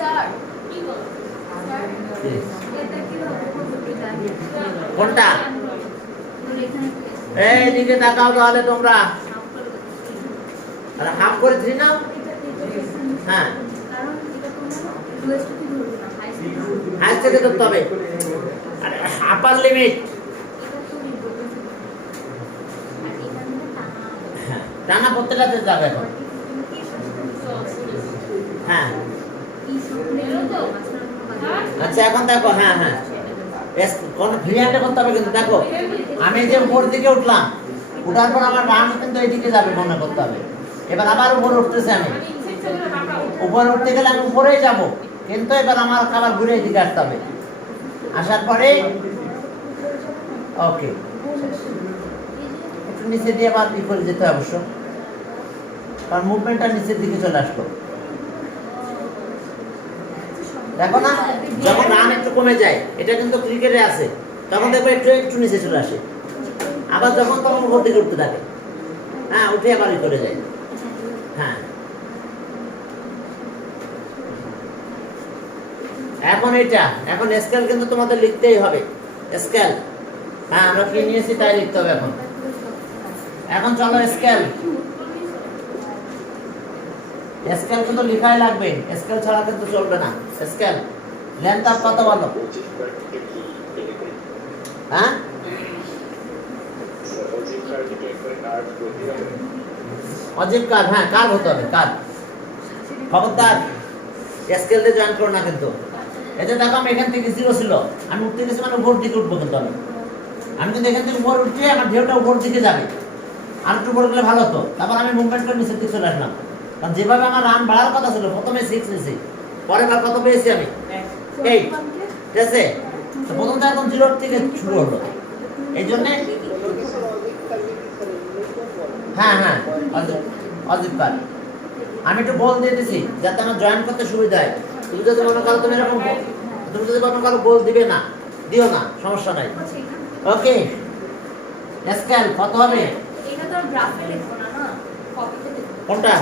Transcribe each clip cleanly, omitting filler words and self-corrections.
Sir কি বল sir এটা কি হবে কোনটা এই দিকে তাকাও তাহলে তোমরা আরে হাফ করে দিই নাও হ্যাঁ কারণ এটা তোমরা ইউএসটি ধরবে না হাই থেকে ধরতে হবে আরে আপার লিমিট টানা প্রত্যেকটাতে যাবে এখন হ্যাঁ আচ্ছা এখন দেখো হ্যাঁ হ্যাঁ কোন ফ্রি হ্যান্ডে করতে হবে কিন্তু দেখো আমি যে উপর দিকে উঠলাম উঠার পর আমার রান কিন্তু এইদিকে যাবে মনে করতে হবে এবার আবার উপরে উঠতেছে আমি উপরে উঠতে গেলে আমি উপরেই যাব কিন্তু এবার আমার আবার ঘুরে এইদিকে আসতে হবে আসার পরে ওকে একটু নিচে দিয়ে আবার ই করে যেতে অবশ্য কারণ মুভমেন্টটা নিচের দিকে চলে আসলো দেখো না যখন রান একটু কমে যায় এটা কিন্তু ক্রিকেটে আছে তখন দেখো একটু একটু নিচে চলে আসে আবার যখন তখন উপর দিকে উঠতে থাকে হ্যাঁ উঠে আবার করে যায় হ্যাঁ এখন এটা এখন স্কেল কিন্তু তোমাদের লিখতেই হবে স্কেল হ্যাঁ আমরা কি নিয়েছি তাই লিখতে হবে এখন এখন চলো স্কেল স্কেল কিন্তু লেখাই লাগবে স্কেল ছাড়া কিন্তু চলবে না স্কেল লেন্থ অফ কত বলো হ্যাঁ অজিব কার হ্যাঁ কার হতে হবে কার খবরদার স্কেল দিয়ে জয়েন করো না কিন্তু এতে দেখো আমি এখান থেকে জিরো ছিল আমি উঠতে গেছি মানে উপর দিকে উঠবো কিন্তু আমি কিন্তু এখান থেকে উপর উঠছি আমার ঢেউটা উপর দিকে যাবে আর একটু উপর গেলে ভালো হতো তারপর আমি মুভমেন্ট করে নিচের দিকে চলে আসলাম কারণ যেভাবে আমার রান বাড়ার কথা ছিল প্রথমে 6 নিয়েছি পরে বার কত পেয়েছি আমি 8 ঠিক আছে তো প্রথমটা একদম জিরো থেকে শুরু হলো এই জন্য হ্যাঁ হ্যাঁ অজিব কার আমি একটু বল দিয়ে দিছি যাতে আমার জয়েন করতে সুবিধা হয় তুমি যদি মনে করো তুমি এরকম তুমি যদি মনে করো বল দিবে না দিও না সমস্যা নাই ওকে স্কেল কত হবে এটা তো গ্রাফে লিখবো না না কপিতে লিখবো কোনটা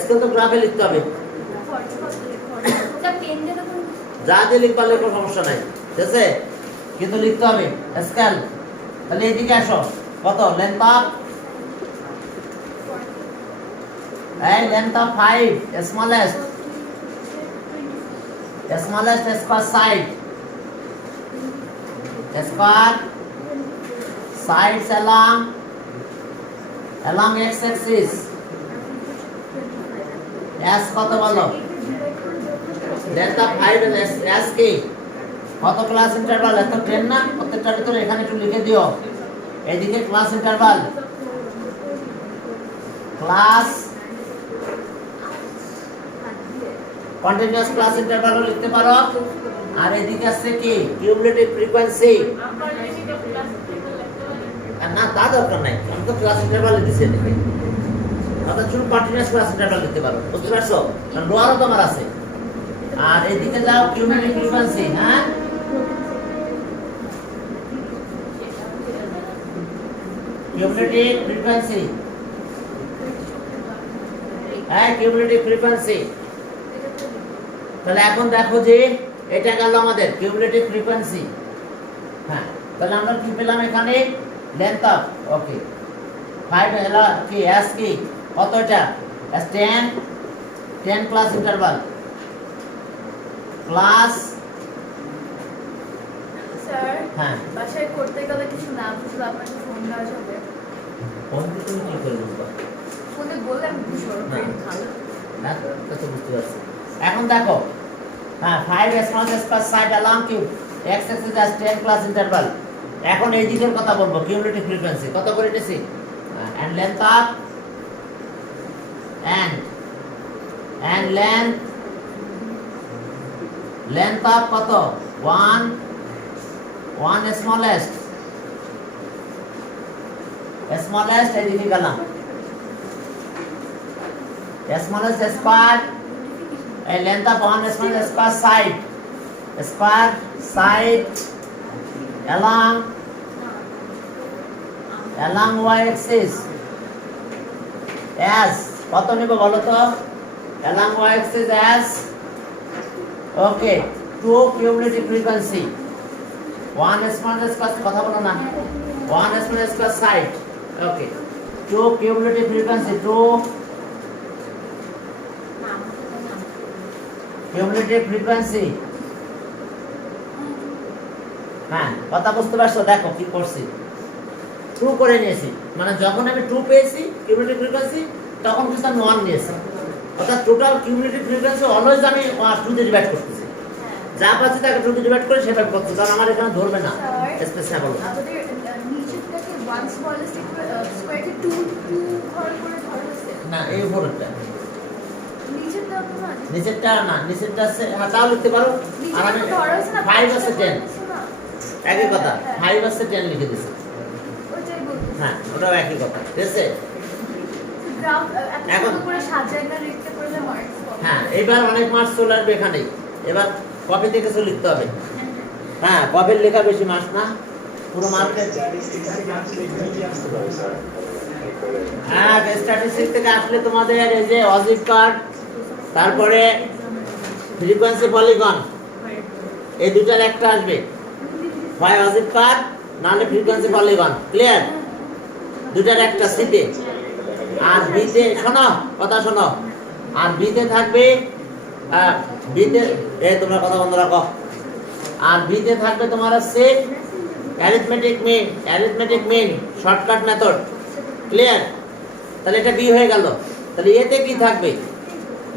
স্কেল তো গ্রাফে লিখতে হবে ওটা পেন দিয়ে তখন যা দিয়ে লিখবা লেখো সমস্যা নাই ঠিক আছে কিন্তু লিখতে হবে স্কেল তাহলে এদিকে আসো কত length of length of 5 smallest square sides along x axis s কত বলো length of 5 s কি কত ক্লাস ইন্টারভাল এত 10 না প্রত্যেকটার ভিতরে এখানে একটু লিখে দিও এইদিকে class interval class continuous class interval লিখতে পারো আর এদিকে আছে কি কিউমুলেটিভ ফ্রিকোয়েন্সি না তা দরকার নাই আমি তো ক্লাস ইন্টারভাল দিছি এদিকে অর্থাৎ শুধু কন্টিনিউয়াস ক্লাস ইন্টারভাল লিখতে পারো বুঝতে পারছো কারণ লোয়ারও তোমার আছে আর এদিকে যাও কিউমুলেটিভ ফ্রিকোয়েন্সি হ্যাঁ কিউমুলেটিভ ফ্রিকোয়েন্সি হ্যাঁ কিউমুলেটিভ ফ্রিকোয়েন্সি তাহলে এখন দেখো যে এটা গেল আমাদের কিউমুলেটিভ ফ্রিকোয়েন্সি হ্যাঁ তাহলে আমরা কি পেলাম এখানে লেন্থ অফ ওকে 5 এলা কি s কি কত এটা s 10 class interval class sir হ্যাঁ বাসায় করতে গেলে কিছু না বুঝলে আপনাকে ফোন দেওয়া যাবে কোন দিকে তুমি কি করে বুঝবা ফোনে বললে আমি বুঝবো ভালো না তো বুঝতে পারছি এখন দেখো হ্যাঁ 5 small square side along cube x axis as 10 class interval এখন এই দিকের কথা বলবো কিউমুলেটিভ ফ্রিকোয়েন্সি কত করে নিছি and length of and length of কত 1 smallest এদিকে গেলাম smallest square a length of 1 smallest square side along y axis as কত নিব বলো তো along y axis as okay, two cumulative frequency, one small square, কথা বলো না, one small square side. Okay, two cumulative frequency, two cumulative frequency. হ্যাঁ, কথা বুঝতে পারছো? দেখো কি করছি, টু করে নিয়েছি, মানে যখন আমি টু পেয়েছি কিউমুলেটিভ ফ্রিকোয়েন্সি তখন কিন্তু আমি ওয়ান নিয়েছি, অর্থাৎ টোটাল কিউমুলেটিভ ফ্রিকোয়েন্সি অলওয়েজ আমি টু দিয়ে ডিভাইড করতেছি, যা পাচ্ছি তাকে টু দিয়ে ডিভাইড করে সেটা করতে, কারণ আমার এখানে ধরবে না স্পেসিফাই বলো। আমাদের নিচেরটাকে ওয়ান স্মলেস্ট স্কয়ারকে টু টু ঘর করে ধরা হয়েছে। না, এই উপরেরটা, নিচেরটা তো না, নিচেরটা না, নিচেরটা আছে, হ্যাঁ তাও লিখতে পারো। আর আমি নিচেরটা ধরা হয়েছে না, 5 আছে 10, না একই কথা, হ্যাঁ। 5 আছে 10 লিখে দিছি। ওইটাই বলছি। হ্যাঁ, ওটাও একই কথা, ঠিক আছে। গ্রাফ এত এখন- সুন্দর করে সাজায় না লিখতে পারলে মার্কস পাবো। হ্যাঁ, এবার অনেক মার্কস চলে আসবে এখানে, এবার কপিতে কিছু লিখতে হবে। হ্যাঁ, কপির লেখা বেশি মার্কস না, পুরো মার্কেট। হ্যাঁ, স্ট্যাটিস্টিক্স থেকে আসলে তোমাদের এই যে অজিব কার্ড, তারপরে ফ্রিকোয়েন্সি পলিগন, এই দুটার একটা আসবে, হয় অজিব কার্ড নাহলে ফ্রিকোয়েন্সি পলিগন, ক্লিয়ার? দুটার একটা সিতে। আর বিতে শোনো, কথা শোনো, আর বিতে থাকবে বিতে, এই তোমরা কথা বন্ধ রাখো, আর বিতে থাকবে তোমার হচ্ছে arithmetic mean shortcut method, clear? তাহলে এটা বি হয়ে গেল। তাহলে এতে কি থাকবে?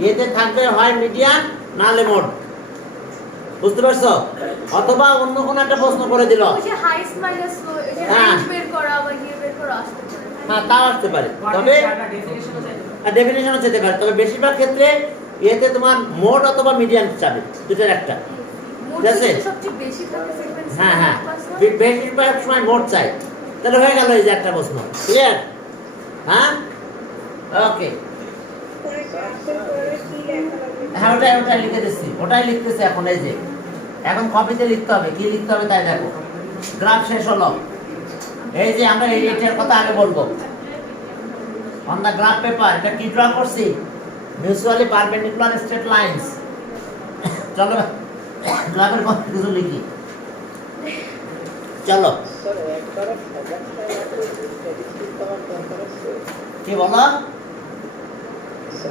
এতে থাকবে হয় মিডিয়ান নাহলে মোড, বুঝতে পারছো? অথবা অন্য কোনো একটা প্রশ্ন করে দিল, ওই যে হাইস্ট মাইনাস লো, এই যে হ্যাঁ। রেঞ্জ বের করা বা ইয়ে বের করা আসতে পারে। হ্যাঁ তাও আসতে পারে, তবে ডেফিনেশনও যেতে পারে, তবে বেশিরভাগ ক্ষেত্রে এতে তোমার মোড অথবা মিডিয়ান চাবে, দুটোর একটা। মোট ঠিক আছে? কিন্তু সবচেয়ে বেশি থাকে ফ্রিকোয়েন্সি। হ্যাঁ হ্যাঁ, বেশিরভাগ সময় মোড চাই। তাহলে হয়ে গেল এই যে একটা প্রশ্ন, ক্লিয়ার? হ্যাঁ, ওকে। হ্যাঁ, ওটাই লিখে দিচ্ছি, ওটাই লিখতেছি এখন। এই যে এখন কপিতে লিখতে হবে, কি লিখতে হবে তাই দেখো। গ্রাফ শেষ হলো, এই যে আমরা এইটার কথা আগে বলবো। অন দা গ্রাফ পেপার এটা কি ড্র করছি? Mutually perpendicular straight lines. চলো গ্রাফের কথা কিছু লিখি, চলো। কি বলো?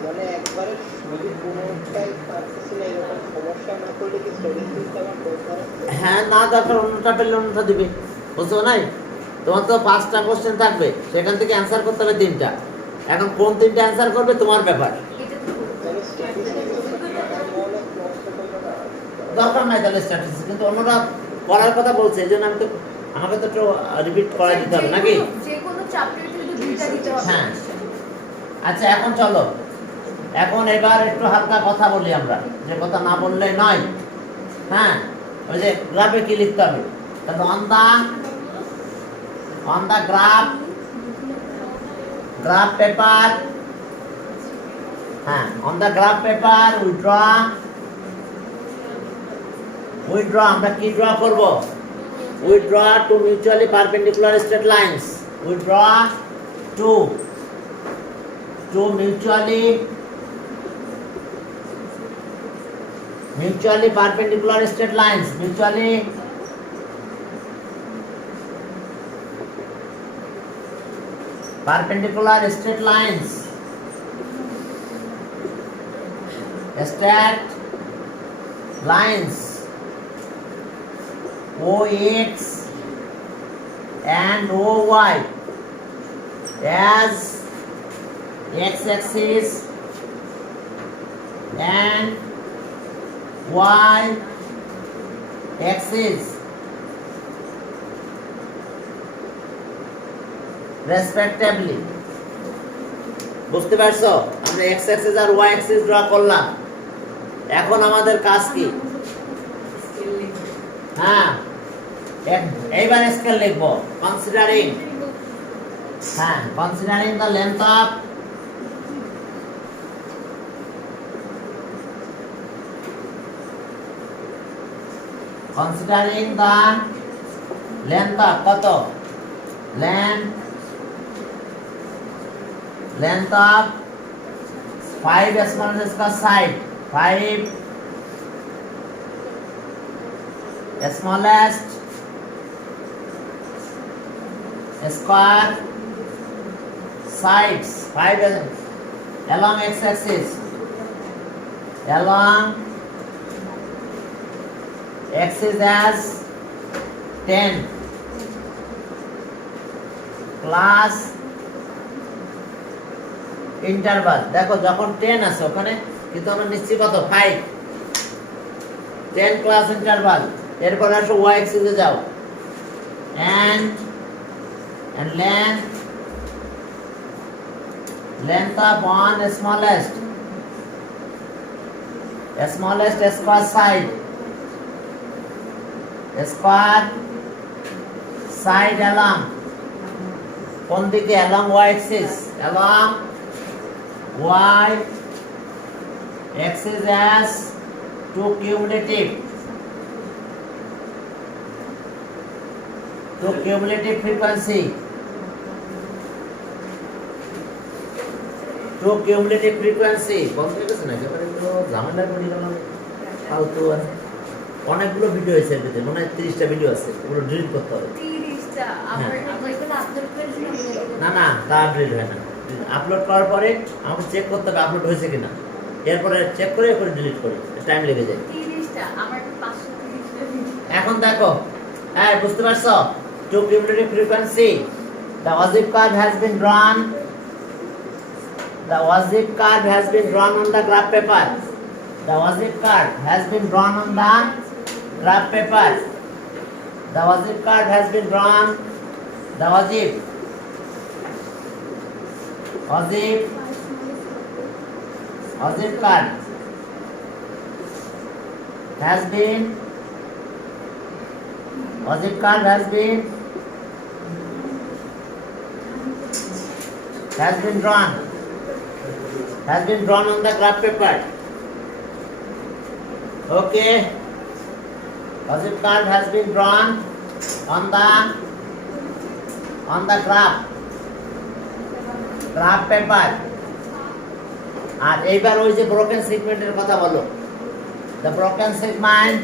মানে একবারে যদি কোনোটাই পারতেছি না এরকম সমস্যা না করলে কি স্ট্যাটিস্টিক্স আমার দরকার আছে? হ্যাঁ, না দরকার, অন্যটা পেলে অন্যটা দিবে, বুঝছো নাই? তোমার তো 5টা কোশ্চেন থাকবে, সেখান থেকে অ্যান্সার করতে হবে 3টা। এখন কোন 3টা অ্যান্সার করবে তোমার ব্যাপার, এটা তো তাহলে স্ট্যাটিস্টিক্স অনেক নষ্ট করবে না। দরকার নাই তাহলে স্ট্যাটিস্টিক্স, কিন্তু অন্যরা করার কথা বলছে, এই জন্য আমি তো, আমাকে তো একটু রিপিট করাই দিতে হবে নাকি? যে কোনো চ্যাপ্টার থেকে দুইটা দিতে হবে। হ্যাঁ। আচ্ছা, এখন চলো, এখন এবার একটু হালকা কথা বলি আমরা, যে কথা না বললে নয়। হ্যাঁ, ওই যে গ্রাফে কি লিখতে হবে, তাহলে অন দা গ্রাফ পেপার, হ্যাঁ, on the graph paper we draw, আমরা কি ড্র করব? We draw two mutually perpendicular straight lines, we draw two mutually perpendicular straight lines, mutually perpendicular straight lines, straight lines OX and OY as x-axis and y-axis respectively. বুঝতে পারছো? আমরা x-axis আর y-axis draw করলাম। এখন আমাদের কাজ কি? হ্যাঁ, এইবার স্কেল লিখবো। Considering the length of কত? length of 5 small square side, 5 smallest square sides 5 along x-axis as 10 class interval দেখো যখন 10 আছে ওখানে কিন্তু আমরা নিশ্চিত কত 5 10 ক্লাস ইন্টারভাল এরপর আসো y axis এ যাও and length of one smallest square side along কোন দিকে along y axis as two cumulative frequency বন্ধ হয়ে গেছে না একেবারে তো ঝামেলা করে গেলাম ফালতু আর অনেকগুলো ভিডিও আছে এর ভিতরে মনে হয় 30টা ভিডিও আছে ওগুলো ডিলিট করতে হবে 30টা আমার এগুলো আপলোড করেছিলাম না তা ডিলিট হয় না আপলোড করার পরে আমাকে চেক করতে হবে আপলোড হয়েছে কিনা এরপরে চেক করে এরপরে ডিলিট করি টাইম লেগে যায় 30টা আমার 530টা এখন দেখো হ্যাঁ বুঝতে পারছো two cumulative frequency the Wajib curve has been drawn on the graph paper the Wajib curve has been drawn on the graph paper the Wajib curve has been drawn the Wajib curve has been drawn on the graph paper. Okay. Wajib curve has been drawn on the graph paper. আর এইবার ওই যে broken সেগমেন্টের কথা বলো the broken segment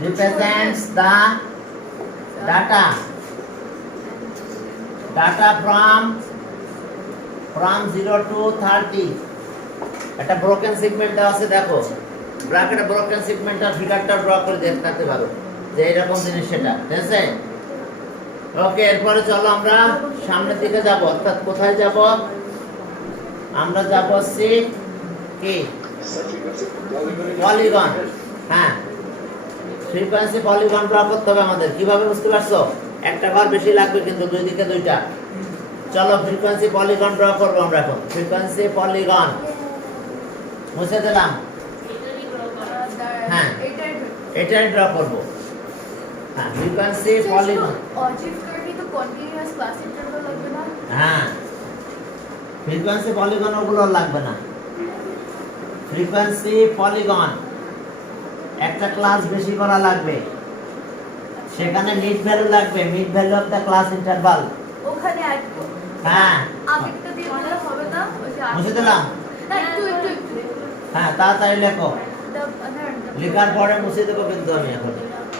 represents the data from 0 to 30 একটা broken segment আছে দেখো ব্র্যাকেটে ব্রোকেন সেগমেন্টটা ফিগারটা ড্র করে দেখাতে পারো যে এরকম জিনিস সেটা ঠিক আছে ওকে এরপরে চলো আমরা সামনের দিকে যাব অর্থাৎ কোথায় যাব আমরা যাব সি কি পলিগন হ্যাঁ ফ্রিকোয়েন্সি পলিগন ড্র করতে হবে আমাদের কিভাবে বুঝতে পারছো একটা ঘর বেশি লাগবে কিন্তু দুই দিকে দুইটা চলো ফ্রিকোয়েন্সি পলিগন ড্র করব আমরা এখন ফ্রিকোয়েন্সি পলিগন মুছে দিলাম হ্যাঁ এটাই ড্র করব হ্যাঁ ফ্রিকোয়েন্সি পলিগন অজিভ কার্ভি তো কন্টিনিউয়াস ক্লাস ইন্টারভাল লাগবে না হ্যাঁ ফ্রিকোয়েন্সি পলিগন ওগুলো লাগবে না ফ্রিকোয়েন্সি পলিগন একটা ক্লাস বেশি করা লাগবে সেখানে মিড ভ্যালু লাগবে mid value of the class interval ওখানে অ্যাড করব হ্যাঁ আগেরটা দিয়ে দিলে হবে না ওই যে মুছে দিলাম না একটু হ্যাঁ তাড়াতাড়ি লেখো লেখার পরে মুছে দেবো কিন্তু আমি এখন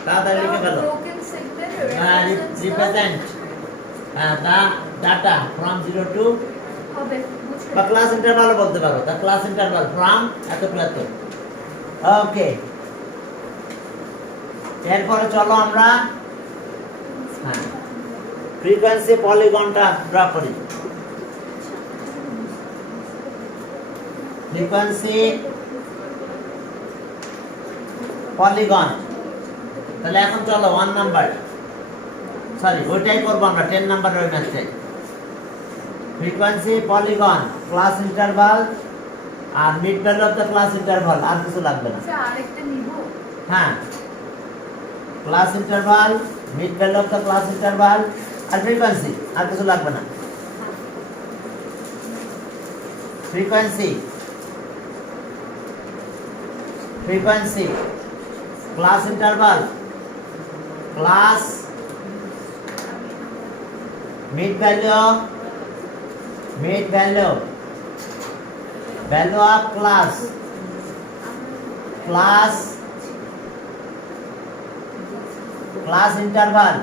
তাড়াতাড়ি লিখে ফেলো broken segment represent the data from 0 to হবে বা ক্লাস ইন্টারভালও বলতে পারো the class interval from এত টু এত ওকে এরপরে চলো আমরা হ্যাঁ ফ্রিকোয়েন্সি পলিগনটা ড্র করি ফ্রিকোয়েন্সি পলিগন তাহলে এখন চলো 1 নাম্বার সরি ওইটাই করব আমরা 10 নাম্বার ওই ম্যাথে ফ্রিকোয়েন্সি পলিগন ক্লাস ইন্টারভাল আর mid value of the class interval আর কিছু লাগবে না আচ্ছা আরেকটা নিব হ্যাঁ class interval mid value of the class interval আর ফ্রিকোয়েন্সি আর কিছু লাগবে না frequency class interval class mid value value of class interval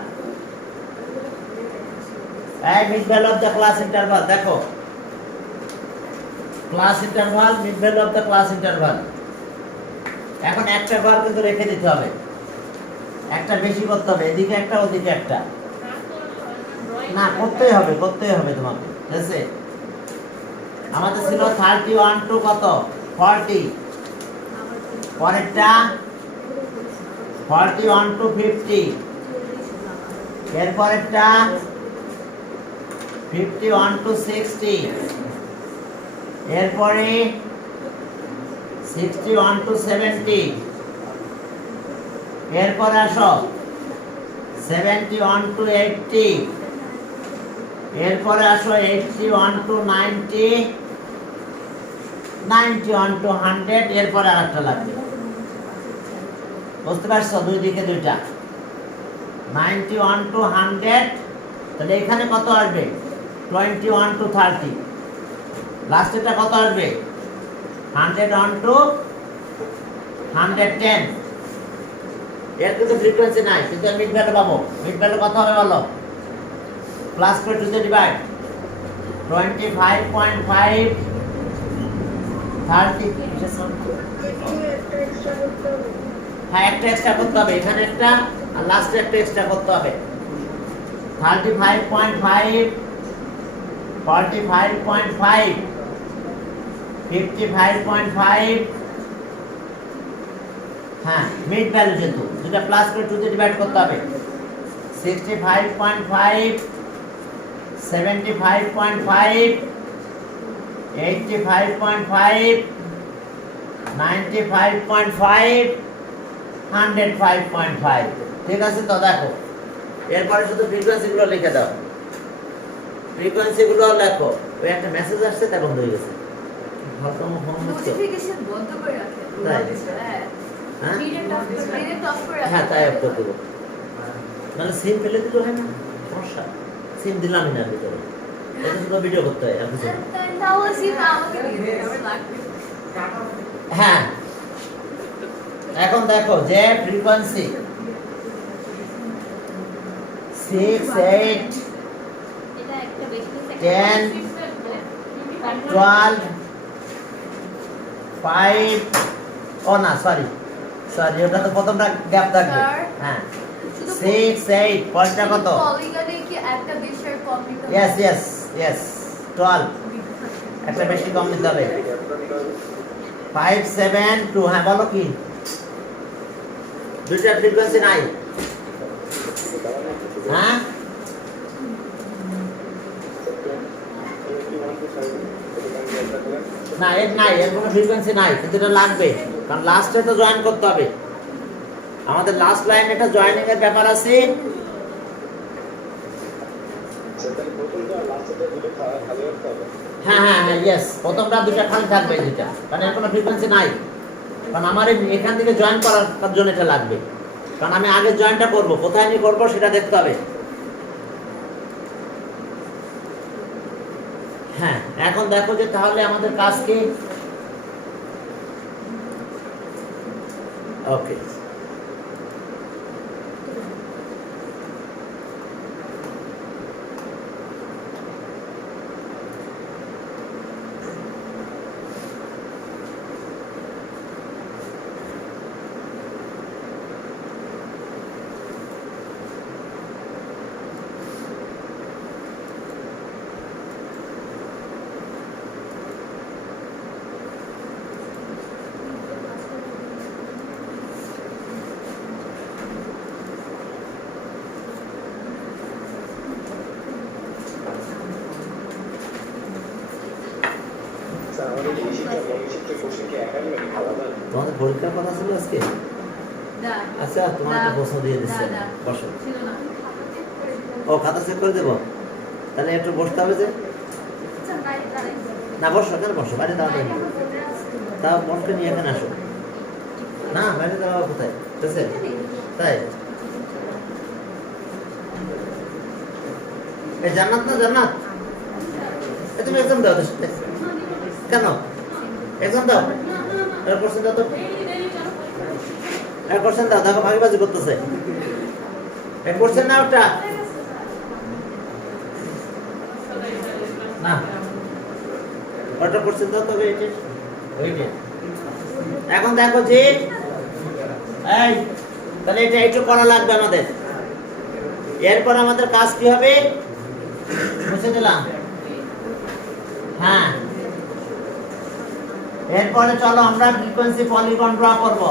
এই mid value of the class interval দেখো class interval mid value of the class interval এখন একটা ঘর কিন্তু রেখে দিতে হবে একটা বেশি করতে হবে এদিকে একটা ওদিকে একটা না করতেই হবে তোমাকে ঠিক আছে আমাদের ছিল 31 টু কত 40 পরেরটা 41 টু 50 এরপরেরটা 51 টু 60 এরপরে 61 টু 70 এরপরে আসো 71 টু 80 এরপরে আসো 81 টু 90 91 টু 100 এরপরে আরেকটা লাগবে বুঝতে পারছো দুই দিকে দুইটা 91 টু 100 তাহলে এখানে কত আসবে 21 টু 30 লাস্টেরটা কত আসবে 101 টু 110 এর কিন্তু ফ্রিকোয়েন্সি নাই কিন্তু মিড ভ্যালু পাবো মিড ভ্যালু কত হবে বলো প্লাস করে 2 তে ডিভাইড 25.5 30 হ্যাঁ একটা এক্সট্রা করতে হবে এখানে একটা আর লাস্টে একটা এক্সট্রা করতে হবে 35.5 45.5 55.5 হ্যাঁ মিড ভ্যালু যেহেতু দুটা প্লাস করে 2 তে ডিভাইড করতে হবে 65.5 75.5 85.5 95.5 105.5 ঠিক আছে তো দেখো এরপরে শুধু ফ্রিকোয়েন্সি গুলো লিখে দাও ফ্রিকোয়েন্সি গুলো লেখো ওই একটা মেসেজ আসছে তা বন্ধ হয়ে গেছে নোটিফিকেশন বন্ধ করে রাখে হ্যাঁ ডিরেক্ট অফ করে হ্যাঁ তাই অফ করে দেবো মানে সিম ফেলে দিতে হয় না সমস্যা সিম দিলামই না ভিতরে এটা শুধু ভিডিও করতে হয় আর কিছু না। তাও সিম আমাকে দিয়ে দিন আমার লাগবে হ্যাঁ এখন দেখো যে ফ্রিকোয়েন্সি 6 8 এটা একটা বেশি 10 12 5 ও না সরি ওটা তো প্রথমটা গ্যাপ থাকবে হ্যাঁ 6 8 পরেরটা কত পলিগনে কি একটা বেশি কম নিতে হবে ইয়েস 12 একটা বেশি কম নিতে হবে 5 7 2 হ্যাঁ বলো কি দুইটা ফ্রিকোয়েন্সি নাই হ্যাঁ না এর নাই এর কোনো ফ্রিকোয়েন্সি নাই কিন্তু এটা লাগবে কারণ লাস্টে তো জয়েন করতে হবে আমাদের লাস্ট লাইন এটা জয়েনিং এর ব্যাপার আছে হ্যাঁ ইয়েস প্রথমটা দুটো খালি থাকবে দুটা কারণ এর কোনো ফ্রিকোয়েন্সি নাই কারণ আমার এখান থেকে জয়েন করার জন্য এটা লাগবে কারণ আমি আগে জয়েনটা করব কোথায় নিয়ে করব সেটা দেখতে হবে হ্যাঁ এখন দেখো যে তাহলে আমাদের কাজ কি ওকে তোমাদের পরীক্ষার কথা ছিল আজকে আচ্ছা তোমার একটা প্রশ্ন দিয়ে দিচ্ছে বসো ও খাতা চেক করে দেবো তাহলে একটু বসতে হবে যে না বসো কেন বসো বাইরে দাঁড়াতে তা বসকে নিয়ে এখানে আসো না বাইরে দাঁড়াবো কোথায় ঠিক আছে তাই এ জান্নাত না জান্নাত? এ তুমি এক্সাম দাও ওদের সাথে। কেন? এক্সাম দাও। এর কোশ্চেন দাও তো। এর কোশ্চেন দাও, দেখো ভাগিবাজি করতেছে। এর কোশ্চেন না ওটা। না। ওটা কোশ্চেন দাও তবে এইটা। ওইটা। এখন দেখো যে এই তাহলে এটা একটু করা লাগবে আমাদের। এরপর আমাদের কাজ কি হবে? বুঝে দিলাম। হ্যাঁ, এরপরে চলো আমরা ফ্রিকোয়েন্সি পলিগন ড্র করব।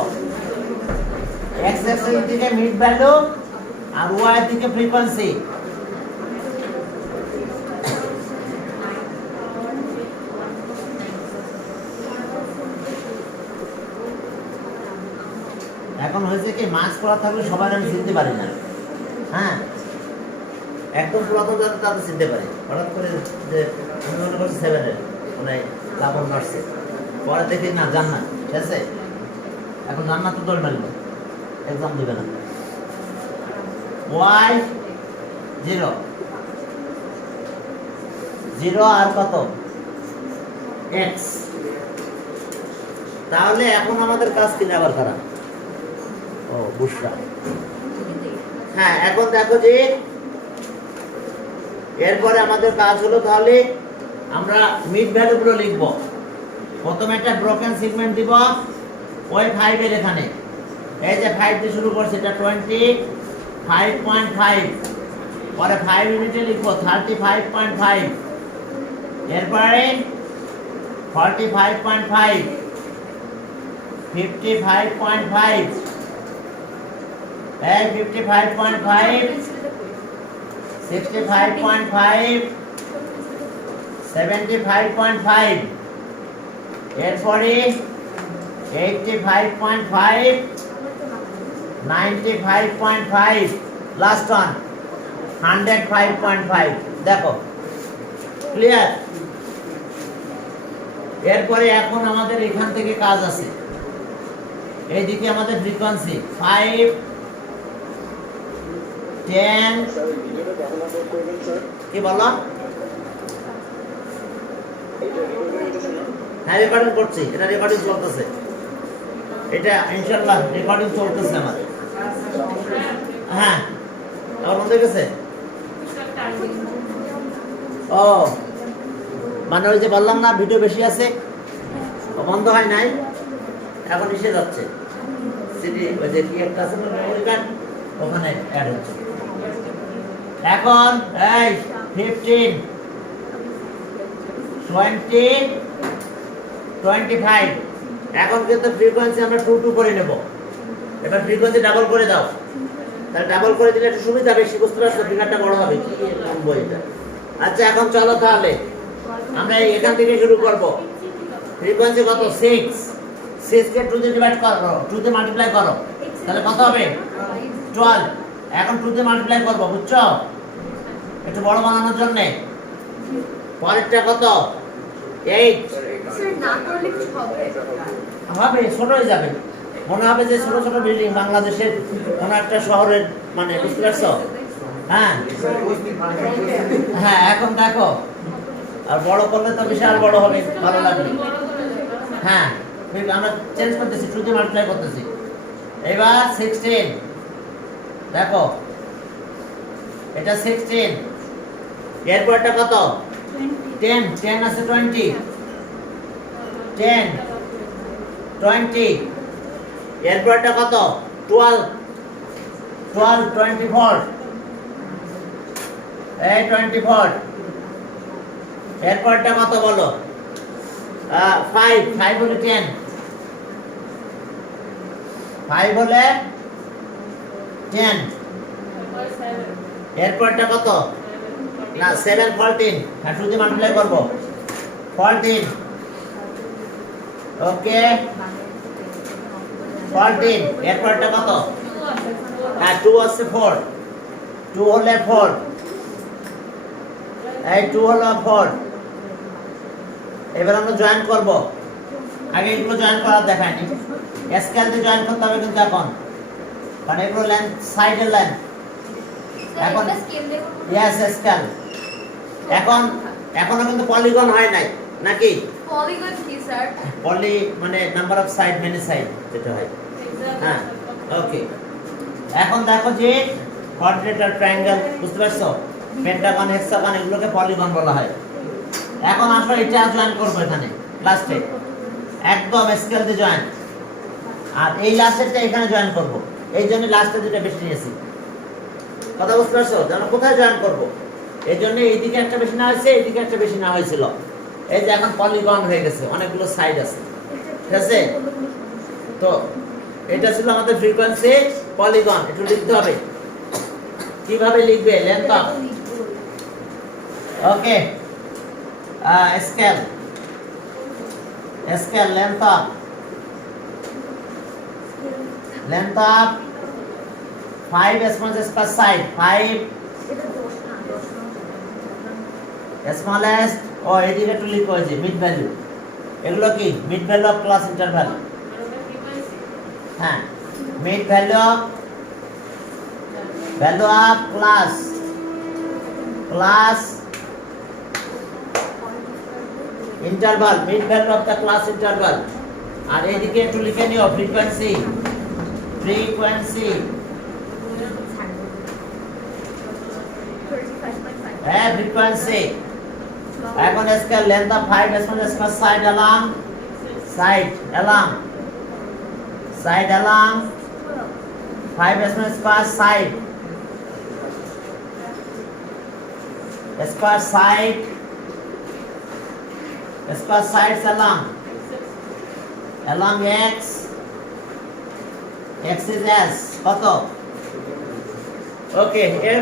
এক্স অ্যাক্সিস দিকে মিড ভ্যালু আর ওয়াই দিকে ফ্রিকোয়েন্সি। এখন হয়েছে কি মাস্ক পরা থাকলে সবাই আমি চিনতে পারি না। হ্যাঁ, একদম পুরাতন যারা তাদের চিনতে পারি। হঠাৎ করে যে আমি মনে করছি 7-এর মানে লাবণ মারছে, পরে দেখি না জান্নাত, ঠিক আছে? এখন জান্নাত তো দৌড় মারল, এক্সাম দিবে না। ওয়াই 0 0 আর কত এক্স। তাহলে এখন আমাদের কাজ কি আবার খারাপ? ও বুশরা। হ্যাঁ, এখন দেখো যে এরপরে আমাদের কাজ হলো তাহলে আমরা মিড ভ্যালুগুলো লিখব। প্রথমে একটা ব্রোকেন সেগমেন্ট দিব ওই 5 এর এখানে। এই যে 5 দিয়ে শুরু করছে এটা 25.5, পরে 5 ইউনিটে লিখব 35.5, এরপরে 45.5, 55.5, এই 55.5, 65.5, 75.5, এরপরে 85.5, 95.5, লাস্ট ওয়ান 105.5। দেখো ক্লিয়ার? এরপরে এখন আমাদের এখান থেকে কাজ আছে। এইদিকে আমাদের ফ্রিকোয়েন্সি 5, 10। কি বললাম? হ্যাঁ, রেকর্ডিং করছি, এটা রেকর্ডিং চলতেছে। এটা ইনশাআল্লাহ রেকর্ডিং চলতেছে আমার। হ্যাঁ, আবার বন্ধ হয়ে গেছে। ও মানে ওই যে বললাম না ভিডিও বেশি আছে, বন্ধ হয় নাই, এখন এসে যাচ্ছে সিডি। ওই যে কি একটা আছে না মেমোরি কার্ড, ওখানে অ্যাড হচ্ছে। এখন এই 15, 20, 25। এখন কিন্তু ফ্রিকোয়েন্সি আমরা 2 করে নেব। এবার ফ্রিকোয়েন্সি ডাবল করে দাও। তাহলে ডাবল করে দিলে একটু সুবিধা, বেশি বুঝতে পারছো, ফিগারটা বড় হবে। কি এরকম বইটা? আচ্ছা, এখন চলো তাহলে আমরা এখান থেকে শুরু করব। ফ্রিকোয়েন্সি কত? 6। 6 কে 2 দিয়ে ডিভাইড করো, 2 দিয়ে মাল্টিপ্লাই করো, তাহলে কত হবে? 12। এখন 2 দিয়ে মাল্টিপ্লাই করব, বুঝছো? একটু বড় বানানোর জন্য। পরেরটা কত? 8। স্যার না করলে কি হবে? হবে, ছোট হয়ে যাবে। মনে হবে যে ছোট ছোট বিল্ডিং বাংলাদেশের কোন একটা শহরের, মানে বুঝতে পারছো? হ্যাঁ হ্যাঁ, এখন দেখো, আর বড় করলে তো বিশাল বড় হবে, ভালো লাগবে। হ্যাঁ, আমরা চেঞ্জ করতেছি, 2 দিয়ে মাল্টিপ্লাই করতেছি। এবার 16, দেখো এটা 16। এরপরটা কত? 10। 10 আছে 20, 10, 20। এরপরটা কত? 12, 24, এই 24। এরপরটা কত বলো? 5 হলে 10, 5 হলে 10। এরপরটা কত? না 7, 14। হ্যাঁ, 2 দিয়ে মাল্টিপ্লাই করব, 14। ওকে, 14। এরপরটা কত? হ্যাঁ, 2 আছে 4, 2 হলে 4, এই 2 হলো 4। এবার আমরা জয়েন করব। আগে এগুলো জয়েন করা দেখায়নি, স্কেল দিয়ে জয়েন করতে হবে কিন্তু এখন, কারণ এগুলো লেন্থ, সাইডের লেন্থ। এখন ইয়েস, স্কেল এখন এখনো কিন্তু পলিগন হয় নাই নাকি? পলিগন কি স্যার? পলি মানে number of side many side যেটা হয়। হ্যাঁ ওকে, এখন দেখো যে কোয়াড্রিলেটারাল ট্রায়াঙ্গেল বুঝতে পারছো, পেন্টাগন হেক্সাগন এগুলোকে পলিগন বলা হয়। এখন আসলে এটা জয়েন করব এখানে লাস্টে, একদম স্কেল দিয়ে জয়েন, আর এই লাস্টেরটা এখানে জয়েন করব। এই জন্য লাস্টে দুটো বেশি নিয়েছি, কথা বুঝতে পারছো? যেন কোথায় জয়েন করব, এই জন্য এইদিকে একটা বেশি না হয়েছে, এইদিকে একটা বেশি না হয়েছিল। এই যে এখন পলিগন হয়ে গেছে, অনেকগুলো সাইড আছে, ঠিক আছে? তো এটা ছিল আমাদের ফ্রিকোয়েন্সি পলিগন। একটু লিখতে হবে, কিভাবে লিখবে? Length of, okay, scale, scale length of, length of 5 smallest per side, 5 smallest, ও এদিকে একটু লিখো, যে মিড ভ্যালু, এগুলো কি mid value of class interval. হ্যাঁ, mid value of class interval, mid value of the class interval. আর এইদিকে একটু লিখে নিও ফ্রিকোয়েন্সি, হ্যাঁ ফ্রিকোয়েন্সি। এখন scale length of 5 smallest per side along, side along 5 smallest per side, sides along x is s, কত? ওকে, এর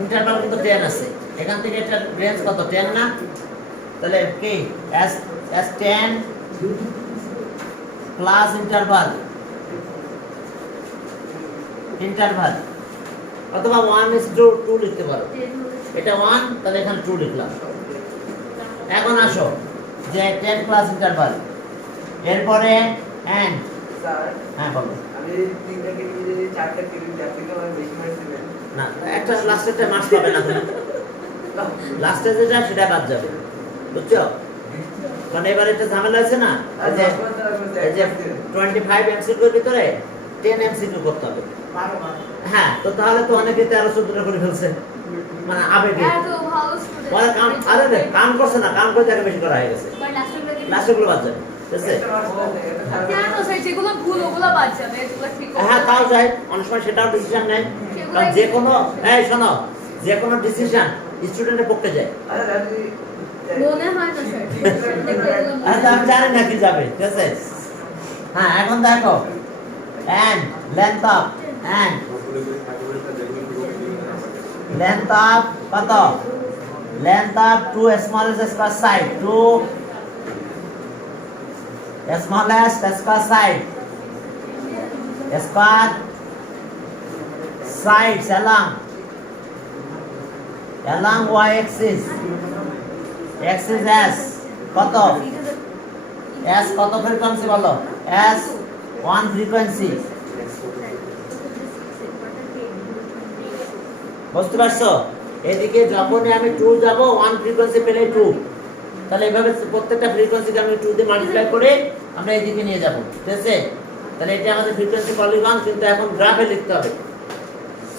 ইন্টারভাল কিন্তু 10 আছে, এখান থেকে এটা রেঞ্জ কত? 10 না? তাহলে কি s 10 প্লাস ইন্টারভাল অথবা 1:2 লিখতে পারো। এটা 1, তাহলে এখানে 2 লিখলাম। এখন আসো যে 10 প্লাস ইন্টারভাল, এরপরে এন্ড। স্যার, হ্যাঁ বলো। আমি তিনটাকে নিয়ে যদি চারটা কেটে দিই, আপনি কি আমার বেশি মার্কস দিবেন? না, একটা লাস্টেরটা মার্কস পাবে না তুমি, লাস্টে যেটা সেটা বাদ যাবে, বুঝছো? মানে এবার এটা ঝামেলা আছে না, এই যে 25 এমসিকিউর ভিতরে 10 এমসিকিউ করতে হবে। হ্যাঁ, তো তাহলে তো অনেকে 13-14 করে ফেলছে, মানে আবেগে বলে কাম, আরে রে কাম করছে না, কাম করে তাকে বেশি করা হয়ে গেছে, লাস্টগুলো বাদ যাবে, ঠিক আছে? যেগুলো ভুল ওগুলো বাদ যাবে, এগুলো ঠিক হবে। হ্যাঁ তাও যায়, অনেক সময় সেটাও ডিসিশন নেয়, কারণ যে কোনো, এই শোনো, যে কোনো ডিসিশন স্টুডেন্টের পক্ষে যায়। আরে আপনি মনে হয় না স্যার, আচ্ছা আমি জানি না কি যাবে, ঠিক আছে? হ্যাঁ এখন দেখো and length of কত? length of 2 smallest per side, 2 smallest per side, square sides along y axis, s কত? s কত ফ্রিকোয়েন্সি বলো? s 1 ফ্রিকোয়েন্সি, বুঝতে পারছো? এদিকে যখনই আমি 2 যাব, 1 ফ্রিকোয়েন্সি পেলে 2, তাহলে এইভাবে প্রত্যেকটা ফ্রিকোয়েন্সিকে আমি 2 দিয়ে মাল্টিপ্লাই করে আমরা এদিকে নিয়ে যাব, ঠিক আছে? তাহলে এটা আমাদের ফ্রিকোয়েন্সি পলিগন, কিন্তু এখন গ্রাফে লিখতে হবে,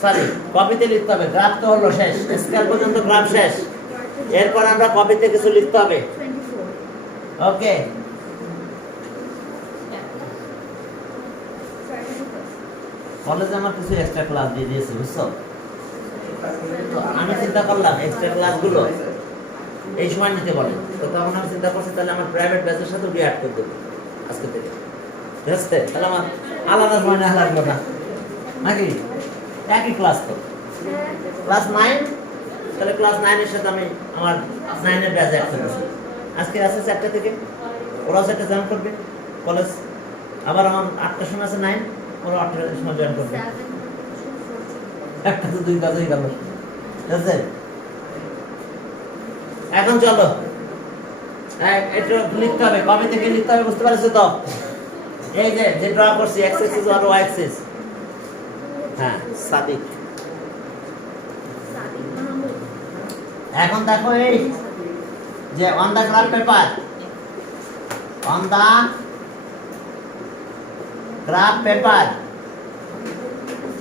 সরি কপিতে লিখতে হবে। গ্রাফ তো হলো শেষ, স্কেল পর্যন্ত গ্রাফ শেষ, এরপর আমরা কপিতে কিছু লিখতে হবে। ওকে, কলেজে আমার কিছু এক্সট্রা ক্লাস দিয়ে দিয়েছে, বুঝছো? তো আমি চিন্তা করলাম এক্সট্রা ক্লাসগুলো এই সময় নিতে বলে, তো তখন আমি চিন্তা করছি তাহলে আমার প্রাইভেট ব্যাচের সাথে অ্যাড করে দেবো আজকে থেকে, ঠিক আছে? তাহলে আমার আলাদা সময় না লাগলো না, নাকি? একই ক্লাস তো, ক্লাস 9, তাহলে ক্লাস 9 এর সাথে আমি আমার 9 এর ব্যাচে অ্যাড করছি। আজকে আছে 4টা থেকে, ওরাও 4টা জয়েন করবে কলেজ, আবার আমার 8টার সময় আছে 9, ওরা 8টার সময় জয়েন করবে, একটা তো 2 কাজ হয়ে গেল, ঠিক আছে? এখন চলো এটা লিখতে হবে, কবে থেকে লিখতে হবে বুঝতে পারছো তো? এই যে ড্র করছি x অ্যাক্সিস আর y অ্যাক্সিস। হ্যাঁ সাদিক, এখন দেখো এই যে on the graph paper, on the graph paper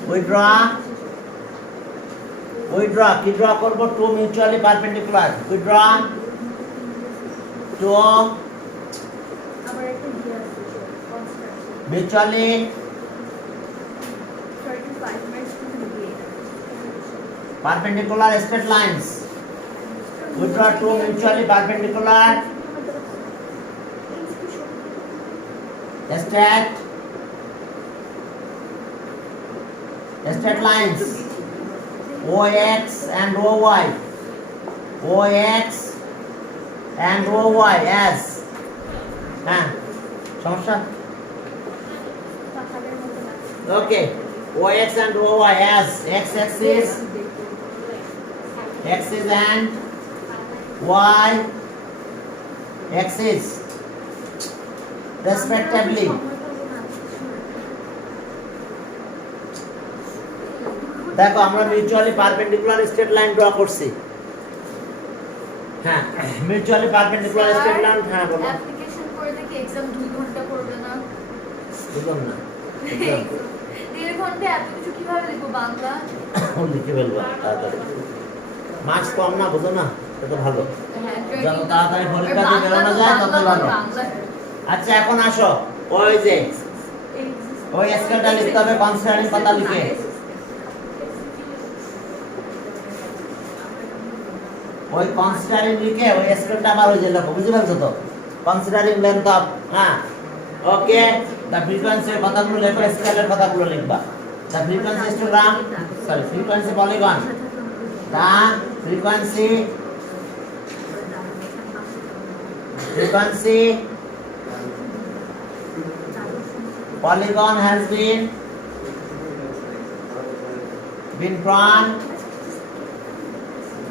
we draw কি ড্র করব? Two mutually perpendicular. we draw two আমার একটা ইয়ে আছে construction mutually 35 minutes to be perpendicular straight lines. We draw two mutually perpendicular straight lines OX and OY. OX and OY as হ্যাঁ সমস্যা okay OX and OY as x axis and y axis respectively. দেখো আমরা mutually perpendicular straight line draw করছি। হ্যাঁ mutually perpendicular straight line. হ্যাঁ বলো। Application করে দেখি এক্সাম 2 ঘন্টা করবে না? বুঝলাম না। 1.5 ঘন্টা এত কিছু কিভাবে লিখবো বাংলা? লিখে ফেলবো তাড়াতাড়ি। মার্কস কম না, বুঝো না, এটা ভালো। হ্যাঁ যত তাড়াতাড়ি পরীক্ষা দিয়ে বেরোনো যায় তত ভালো। আচ্ছা এখন আসো, ওই যে ওই স্কেলটা লিখতে হবে কনসিডারিং কথা লিখে। ওই কনসিডারিং লিখে ওই স্কেলটা আবার ওই যে লেখো, বুঝতে পারছো তো? কনসিডারিং লেন্থ অফ, হ্যাঁ ওকে, দ্য ফ্রিকোয়েন্সি কথাগুলো লেখো, স্কেলের কথাগুলো লিখবা। The frequency histogram, sorry frequency polygon, the frequency polygon has been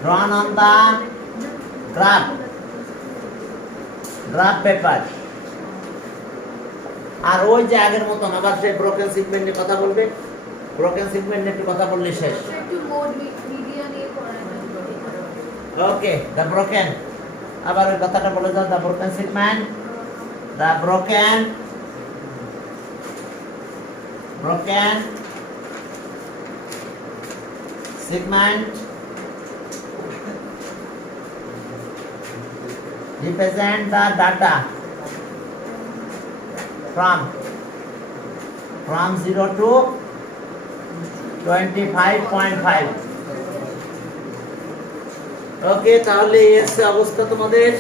drawn on the graph paper. আর ওই যে আগের মতন আবার সেই ব্রোকেন সেগমেন্ট নিয়ে কথা বলবে। ব্রোকেন সেগমেন্ট নিয়ে একটু কথা বললে শেষ। একটু মোড মিডিয়া নিয়ে করাই না। ওকে, দ্য ব্রোকেন, আবার ওই কথাটা বলে দাও। The broken segment, the broken segment represent the data from 0 to 25.5. ওকে, তাহলে এই হচ্ছে অবস্থা তোমাদের।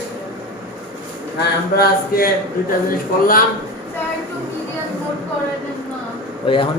হ্যাঁ আমরা আজকে দুইটা জিনিস করলাম। স্যার একটু মিডিয়া মোড করাই দেন না। ওই এখন